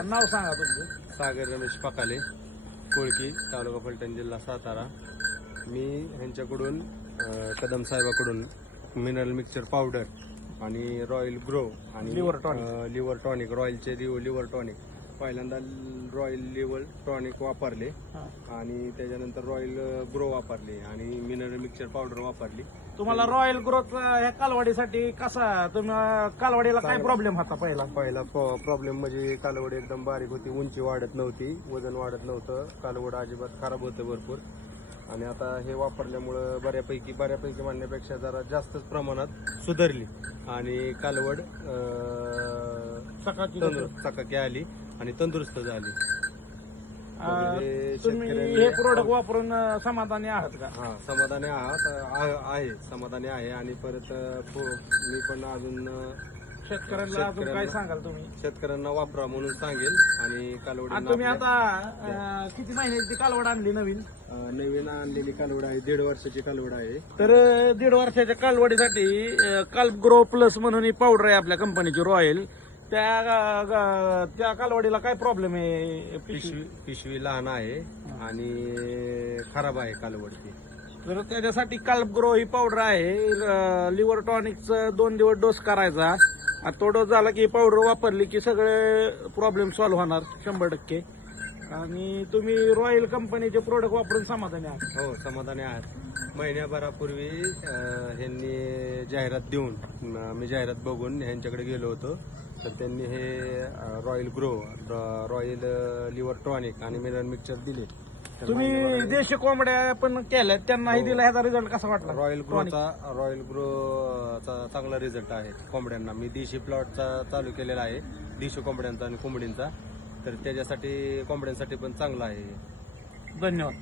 नाव सांगा तुमचं. सागर रमेश पकाले, कोळकी, तालुका फलटण, जिल्हा सातारा. मी ह्यांच्याकडून कदम साहेबाकडून मिनरल मिक्सचर पावडर आणि रॉयल ग्रो आणि लिव्हर टॉनिक रॉयलचे लिव्हर टॉनिक पहिल्यांदा रॉयल लिव्हर टॉनिक वापरले आणि त्याच्यानंतर रॉयल ग्रो वापरले आणि मिनरल मिक्सचर पावडर वापरली. तुम्हाला रॉयल ग्रोथ ह्या कालवाडीसाठी कसा तुम्ही कालवाडीला काय प्रॉब्लेम होता पहिला प्रॉब्लेम म्हणजे कालवड एकदम बारीक होती, उंची वाढत नव्हती, वजन वाढत नव्हतं, कालवड अजिबात खराब होतं भरपूर. आणि आता हे वापरल्यामुळं बऱ्यापैकी म्हणण्यापेक्षा जरा जास्तच प्रमाणात सुधारली आणि कालवड चकाकी आली आणि तंदुरुस्त झाली. तुम्ही हे प्रोडक्ट वापरून समाधानी आहात का? हा, समाधानी समाधानी आहे. आणि परत मी पण अजून शेतकऱ्यांना अजून काय सांगाल तुम्ही? शेतकऱ्यांना वापरा म्हणून सांगेल. आणि कालवड तुम्ही आता किती महिन्याची कालवड आणली नवीन आणलेली कालवड आहे, 1.5 वर्षाची कालवड आहे. तर 1.5 वर्षाच्या कालवडीसाठी काल्प ग्रो प्लस म्हणून ही पावडर आहे आपल्या कंपनीची रॉयल. त्या कालवडीला काय प्रॉब्लेम आहे? पिशवी लहान आहे आणि खराब आहे कालवड ती. तर त्याच्यासाठी काल्प ग्रो ही पावडर आहे. लिव्हर टॉनिकचं 2 दिवस डोस करायचा. तो डोस झाला की पावडर वापरली की सगळे प्रॉब्लेम सॉल्व्ह होणार 100%. आणि तुम्ही रॉयल कंपनीचे प्रोडक्ट वापरून समाधानी आहात? हो, समाधानी आहात. महिन्याभरापूर्वी ह्यांनी जाहिरात देऊन मी जाहिरात बघून ह्यांच्याकडे गेलो होतो. तर त्यांनी हे royal grow, royal liver tonic आणि मिनरल मिक्सचर दिले. तुम्ही देशी कोंबड्या पण केल्या, त्यांनाही दिला. ह्याचा रिझल्ट कसा वाटला? रॉयल ग्रोचा चांगला रिझल्ट आहे कोंबड्यांना. मी देशी प्लॉटचा चालू केलेला आहे, देशी कोंबड्यांचा आणि कोंबडींचा. तर त्याच्यासाठी कोंबड्यांसाठी पण चांगला आहे. धन्यवाद.